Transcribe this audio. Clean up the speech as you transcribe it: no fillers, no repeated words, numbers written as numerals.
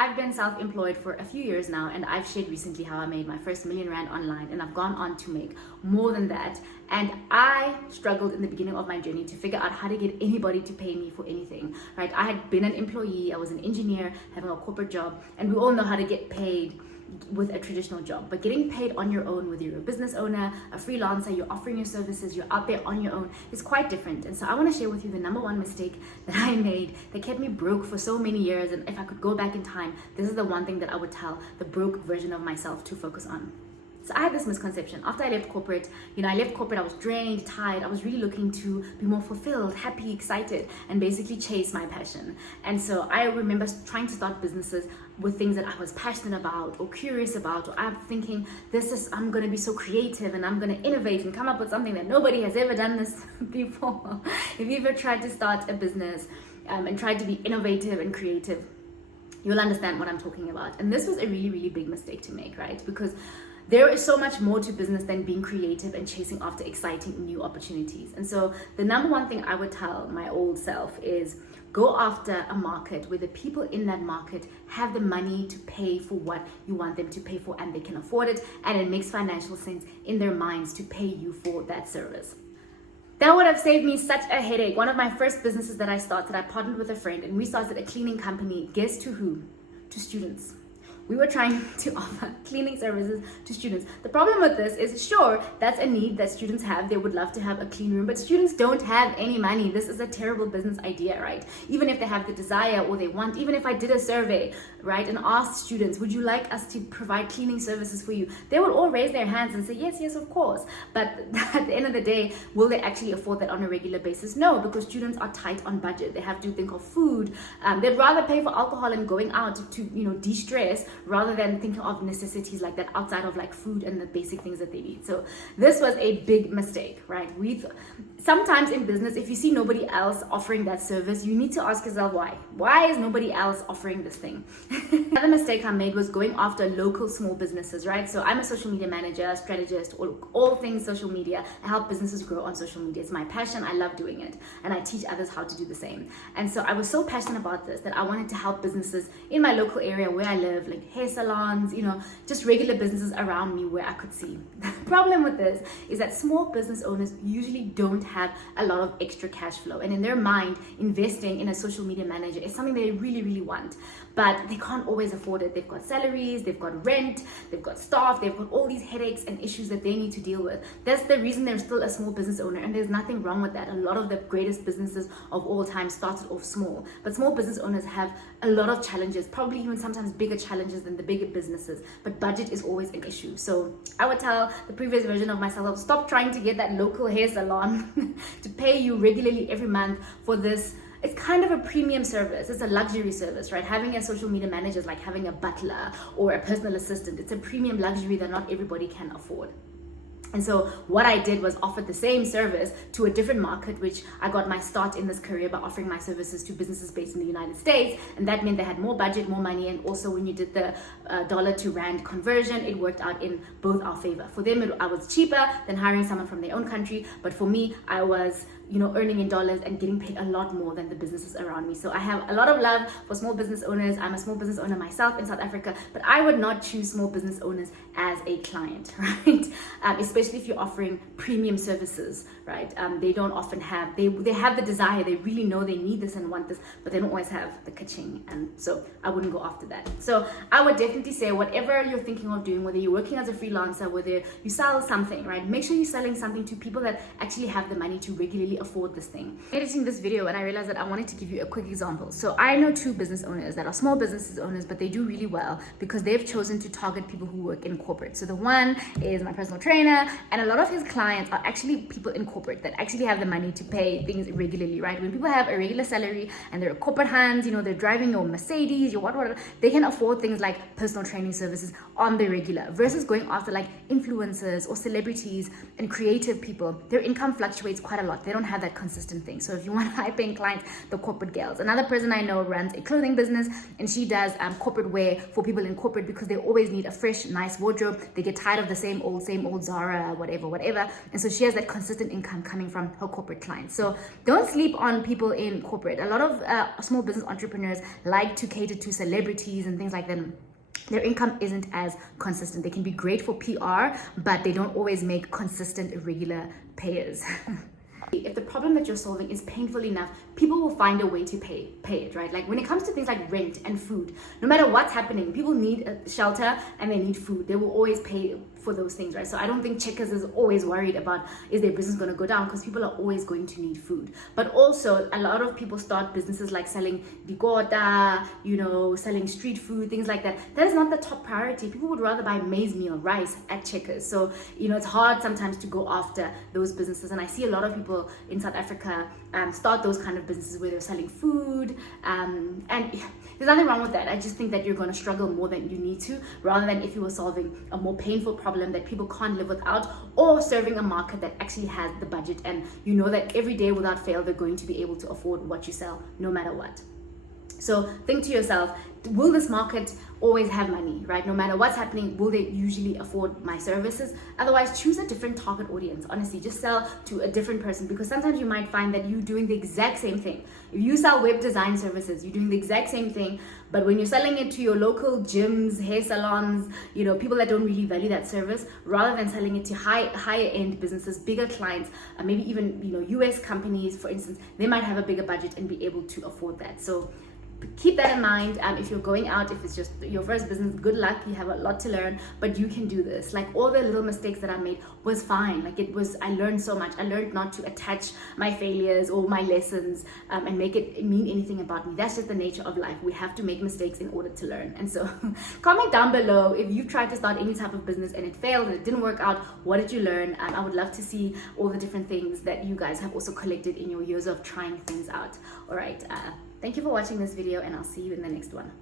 I've been self-employed for a few years now, and I've shared recently how I made my first R1,000,000 online, and I've gone on to make more than that. And I struggled in the beginning of my journey to figure out how to get anybody to pay me for anything, right? I had been an employee, I was an engineer, having a corporate job, and we all know how to get paid with a traditional job. But getting paid on your own, whether you're a business owner, a freelancer, you're offering your services, you're out there on your own, is quite different. And so I want to share with you the number one mistake that I made that kept me broke for so many years. And if I could go back in time, this is the one thing that I would tell the broke version of myself to focus on. So I had this misconception. After I left corporate, I was drained, tired. I was really looking to be more fulfilled, happy, excited, and basically chase my passion. And so I remember trying to start businesses with things that I was passionate about or curious about, or I'm thinking, I'm gonna be so creative and I'm gonna innovate and come up with something that nobody has ever done this before. If you ever tried to start a business and tried to be innovative and creative, you'll understand what I'm talking about. And this was a really, really big mistake to make, right? Because there is so much more to business than being creative and chasing after exciting new opportunities. And so the number one thing I would tell my old self is go after a market where the people in that market have the money to pay for what you want them to pay for, and they can afford it, and it makes financial sense in their minds to pay you for that service. That would have saved me such a headache. One of my first businesses that I started, I partnered with a friend and we started a cleaning company. Guess to who? To students. We were trying to offer cleaning services to students. The problem with this is, sure, that's a need that students have. They would love to have a clean room, but students don't have any money. This is a terrible business idea, right? Even if they have the desire or they want, even if I did a survey, right, and asked students, would you like us to provide cleaning services for you? They would all raise their hands and say, yes, yes, of course. But at the end of the day, will they actually afford that on a regular basis? No, because students are tight on budget. They have to think of food. They'd rather pay for alcohol and going out to de-stress rather than thinking of necessities like that outside of like food and the basic things that they need. So this was a big mistake, right? Sometimes in business, if you see nobody else offering that service, you need to ask yourself why. Why is nobody else offering this thing? Another mistake I made was going after local small businesses, right? So I'm a social media manager, strategist, all things social media. I help businesses grow on social media. It's my passion. I love doing it. And I teach others how to do the same. And so I was so passionate about this that I wanted to help businesses in my local area where I live, like hair salons, just regular businesses around me where I could see. The problem with this is that small business owners usually don't have a lot of extra cash flow, and in their mind, investing in a social media manager is something they really, really want, but they can't always afford it. They've got salaries, they've got rent, they've got staff, they've got all these headaches and issues that they need to deal with. That's the reason they're still a small business owner, and there's nothing wrong with that. A lot of the greatest businesses of all time started off small, but small business owners have a lot of challenges, probably even sometimes bigger challenges than the bigger businesses, but budget is always an issue. So I would tell the previous version of myself, stop trying to get that local hair salon to pay you regularly every month for this. It's kind of a premium service. It's a luxury service, right? Having a social media manager is like having a butler or a personal assistant. It's a premium luxury that not everybody can afford. And so what I did was offer the same service to a different market, which I got my start in this career by offering my services to businesses based in the United States. And that meant they had more budget, more money. And also when you did the dollar to rand conversion, it worked out in both our favor. For them, I was cheaper than hiring someone from their own country. But for me, I was earning in dollars and getting paid a lot more than the businesses around me. So I have a lot of love for small business owners. I'm a small business owner myself in South Africa, but I would not choose small business owners as a client, right? Especially if you're offering premium services, right? They don't often have, they have the desire, they really know they need this and want this, but they don't always have the ka-ching. And so I wouldn't go after that. So I would definitely say whatever you're thinking of doing, whether you're working as a freelancer, whether you sell something, right? Make sure you're selling something to people that actually have the money to regularly afford this thing. Editing this video, and I realized that I wanted to give you a quick example. So I know two business owners that are small business owners, but they do really well because they've chosen to target people who work in corporate. So the one is my personal trainer, and a lot of his clients are actually people in corporate that actually have the money to pay things regularly, right? When people have a regular salary and they're corporate hands, they're driving your Mercedes, your whatever, they can afford things like personal training services on the regular versus going after like influencers or celebrities and creative people. Their income fluctuates quite a lot. They don't have that consistent thing. So if you want high paying clients, the corporate girls. Another person I know runs a clothing business, and she does corporate wear for people in corporate because they always need a fresh, nice wardrobe. They get tired of the same old Zara, whatever. And so she has that consistent income coming from her corporate clients. So don't sleep on people in corporate. A lot of small business entrepreneurs like to cater to celebrities and things like that. Their income isn't as consistent. They can be great for PR, but they don't always make consistent, regular payers. If the problem that you're solving is painful enough, people will find a way to pay it, right? Like when it comes to things like rent and food, no matter what's happening, people need a shelter and they need food. They will always pay for those things, right? So I don't think Checkers is always worried about is their business going to go down, because people are always going to need food. But also a lot of people start businesses like selling digota, selling street food, things like that. That is not the top priority. People would rather buy maize meal, rice at Checkers. So, it's hard sometimes to go after those businesses. And I see a lot of people in South Africa start those kind of businesses where they're selling food, and there's nothing wrong with that. I just think that you're going to struggle more than you need to, rather than if you were solving a more painful problem that people can't live without, or serving a market that actually has the budget, and you know that every day without fail they're going to be able to afford what you sell no matter what. So think to yourself, will this market always have money, right? No matter what's happening, will they usually afford my services? Otherwise, choose a different target audience. Honestly, just sell to a different person, because sometimes you might find that you're doing the exact same thing. If you sell web design services, you're doing the exact same thing, but when you're selling it to your local gyms, hair salons, people that don't really value that service, rather than selling it to higher end businesses, bigger clients, maybe even US companies, for instance, they might have a bigger budget and be able to afford that. So keep that in mind. If you're going out, if it's just your first business, good luck. You have a lot to learn, but you can do this. Like all the little mistakes that I made was fine. I learned so much. I learned not to attach my failures or my lessons and make it mean anything about me. That's just the nature of life. We have to make mistakes in order to learn. And so comment down below if you've tried to start any type of business and it failed and it didn't work out. What did you learn? I would love to see all the different things that you guys have also collected in your years of trying things out. All right. Thank you for watching this video, and I'll see you in the next one.